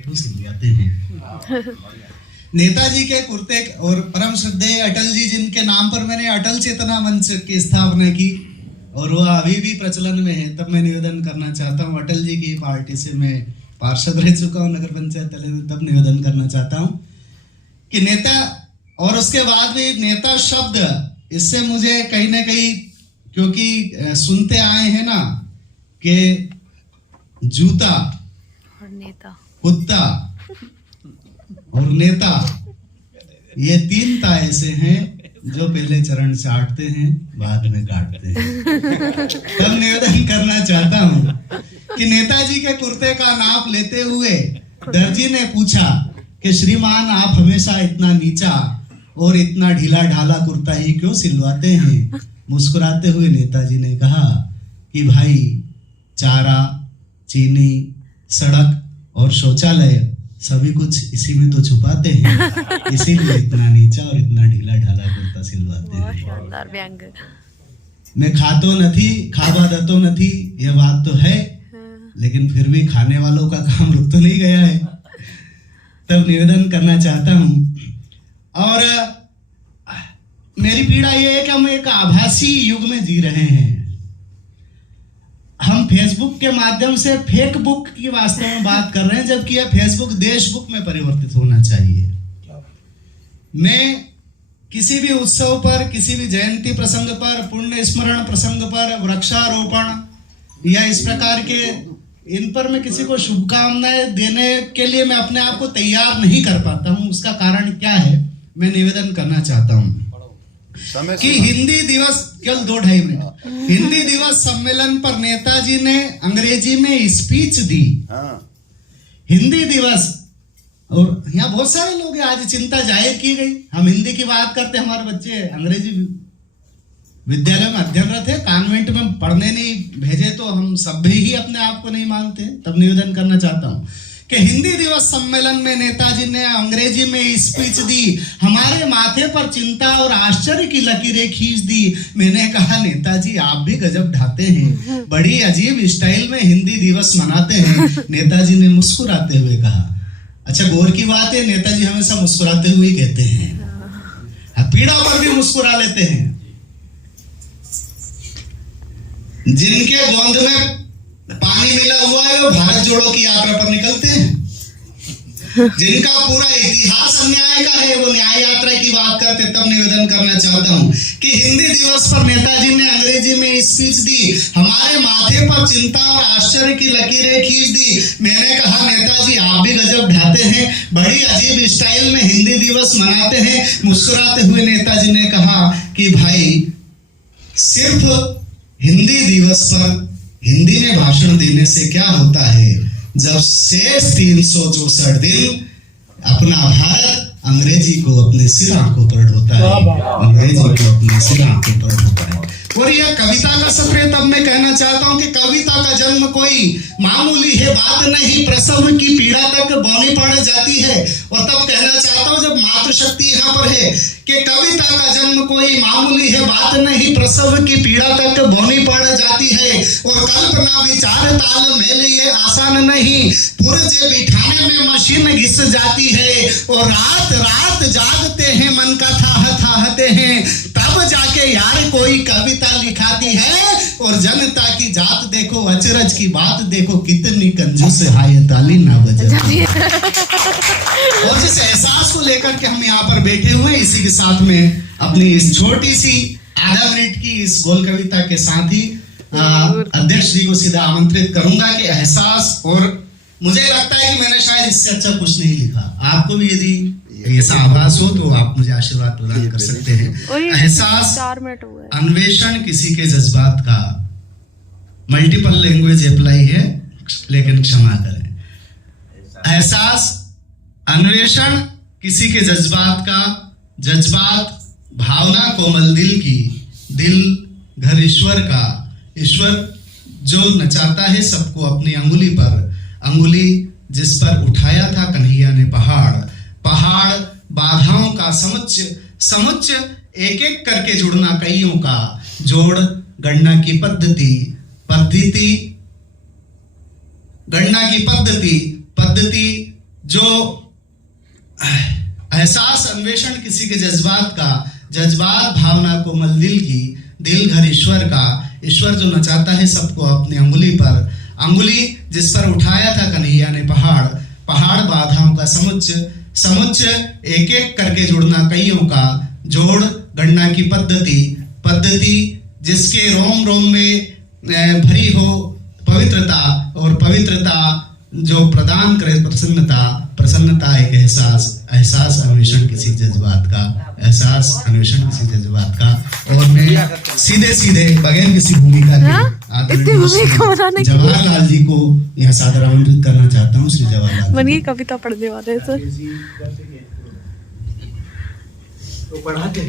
क्यों सिलवाते हैं। नेताजी के कुर्ते और परम श्रद्धेय अटल जी, जिनके नाम पर मैंने अटल चेतना मंच की स्थापना की और वह अभी भी प्रचलन में है, तब मैं निवेदन करना चाहता हूँ, अटल जी की पार्टी से मैं पार्षद रह चुका हूँ नगर पंचायत में, तब निवेदन करना चाहता हूँ कि नेता, और उसके बाद भी नेता शब्द, इससे मुझे कहीं ना कहीं, क्योंकि सुनते आए हैं ना कि जूता और नेता, कुत्ता और नेता, ये तीन ता ऐसे हैं जो पहले चरण चाटते हैं बाद में काटते हैं। तब निवेदन करना चाहता हूँ कि नेताजी के कुर्ते का नाप लेते हुए दर्जी ने पूछा कि श्रीमान आप हमेशा इतना नीचा और इतना ढीला ढाला कुर्ता ही क्यों सिलवाते हैं। मुस्कुराते हुए नेताजी ने कहा कि भाई चारा, चीनी, सड़क और शौचालय सभी कुछ इसी में तो छुपाते हैं, इसीलिए इतना नीचा और इतना ढीला ढाला कुर्ता सिलवाते हैं। शानदार व्यंग। मैं खातो नहीं, खावा दतो नहीं, यह बात तो है, लेकिन फिर भी खाने वालों का काम रुक तो नहीं गया है। तब निवेदन करना चाहता हूं, और मेरी पीड़ा यह है कि हम एक आभासी युग में जी रहे हैं। हम फेसबुक के माध्यम से फेक बुक की वास्तव में बात कर रहे हैं, जबकि यह फेसबुक देश बुक में परिवर्तित होना चाहिए। मैं किसी भी उत्सव पर, किसी भी जयंती प्रसंग पर, पुण्य स्मरण प्रसंग पर, वृक्षारोपण या इस प्रकार के इन पर मैं किसी को शुभकामनाएं देने के लिए मैं अपने आप को तैयार नहीं कर पाता हूं। उसका कारण क्या है, मैं निवेदन करना चाहता हूं कि हिंदी दिवस, केवल 2-2.5 मिनट, हिंदी दिवस सम्मेलन पर नेताजी ने अंग्रेजी में स्पीच दी। हिंदी दिवस, और यहाँ बहुत सारे लोग हैं, आज चिंता जाहिर की गई, हम हिंदी की बात करते, हमारे बच्चे अंग्रेजी विद्यालय में अध्ययनरत है, कॉन्वेंट में पढ़ने नहीं भेजे तो हम सब ही अपने आप को नहीं मानते। तब निवेदन करना चाहता हूं कि हिंदी दिवस सम्मेलन में नेताजी ने अंग्रेजी में स्पीच दी, हमारे माथे पर चिंता और आश्चर्य की लकीरें खींच दी। मैंने कहा नेताजी आप भी गजब ढाते हैं, बड़ी अजीब स्टाइल में हिंदी दिवस मनाते हैं। नेताजी ने मुस्कुराते हुए कहा, अच्छा गौर की बात है, नेताजी हमेशा मुस्कुराते हुए कहते हैं, पीड़ा पर भी मुस्कुरा लेते हैं। जिनके गोंद में पानी मिला हुआ है वो भारत जोड़ो की यात्रा पर निकलते हैं, जिनका पूरा इतिहास अन्याय का है वो न्याय यात्रा की बात करते। तब निवेदन करना चाहता हूं कि हिंदी दिवस पर नेताजी ने अंग्रेजी में स्पीच दी, हमारे माथे पर चिंता और आश्चर्य की लकीरें खींच दी। मैंने कहा नेताजी आप भी गजब ढाते हैं, बड़ी अजीब स्टाइल में हिंदी दिवस मनाते हैं। मुस्कुराते हुए नेताजी ने कहा कि भाई सिर्फ हिंदी दिवस पर हिंदी में भाषण देने से क्या होता है, जब शेष 364 दिन अपना भारत अंग्रेजी को अपने सिर आंखों पर ढोता है, अंग्रेजी को अपने सिर आंखों पर ढोता है। और यह कविता का सत्र है, तब मैं कहना चाहता हूं कि कविता का जन्म कोई मामूली है बात नहीं, प्रसव की पीड़ा तक बौनी पड़ जाती है। और तब कहना चाहता हूं जब मातृशक्ति यहाँ पर है कि कविता का जन्म कोई मामूली है बात नहीं, प्रसव की पीड़ा तक बौनी पड़ जाती है। और कल्पना विचार ताल मेल ये आसान नहीं, पुर्जे बिठाने में मशीन घिस जाती है। और रात रात जागते हैं मन का थाहते हैं, तब जाके यार कोई कविता लिखाती है। और जनता की जात देखो, अचरज की बात देखो, कितनी कंजूस हाय ताली ना बजाती। और जिस एहसास को लेकर के हम यहाँ पर बैठे हुए, इसी के साथ में अपनी इस छोटी सी आधा मिनट की इस गोल कविता के साथ ही अध्यक्ष जी को सीधा आमंत्रित करूंगा कि एहसास, और मुझे लगता है कि मैंने शायद इससे अच्छा कुछ नहीं लिखा, आपको भी यदि ऐसा आभास हो तो आप मुझे आशीर्वाद प्रदान कर सकते हैं। एहसास, अन्वेषण किसी के जज्बात का, मल्टीपल लैंग्वेज अप्लाई है लेकिन क्षमा करें। एहसास, अन्वेषण किसी के जज्बात का, जज्बात भावना कोमल दिल की, दिल घर ईश्वर का, ईश्वर जो नचाता है सबको अपनी अंगुली पर, अंगुली जिस पर उठाया था कन्हैया ने पहाड़, पहाड़ बाधाओं का समुच्च एक एक करके जुड़ना कईयों का, जोड़ गणना की पद्धति, गणना की पद्धति जो एहसास अन्वेषण किसी के जज्बात का, जज्बात भावना को मल दिल की, दिल घर ईश्वर का, ईश्वर जो नचाता है सबको अपनी अंगुली पर, अंगुली जिस पर उठाया था कन्हैया ने पहाड़, पहाड़ बाधाओं का समुच्च, समुच्च एक एक करके जुड़ना कईयों का, जोड़ गणना की पद्धति, पद्धति जिसके रोम रोम में भरी हो पवित्रता, और पवित्रता जो प्रदान करे प्रसन्नता, प्रसन्नता एक एहसास, एहसास अन्वेषण किसी जज्बात का, एहसास अन्वेषण किसी जज्बात का। और मैं सीधे सीधे बगैर किसी भूमिका के इतनी भूमिका बनाने की जवाहरलाल जी को यहाँ सादर आमंत्रित करना चाहता हूँ। श्री जवाहरलाल बनिए कविता पढ़ने वाले सर। तो पढ़ाते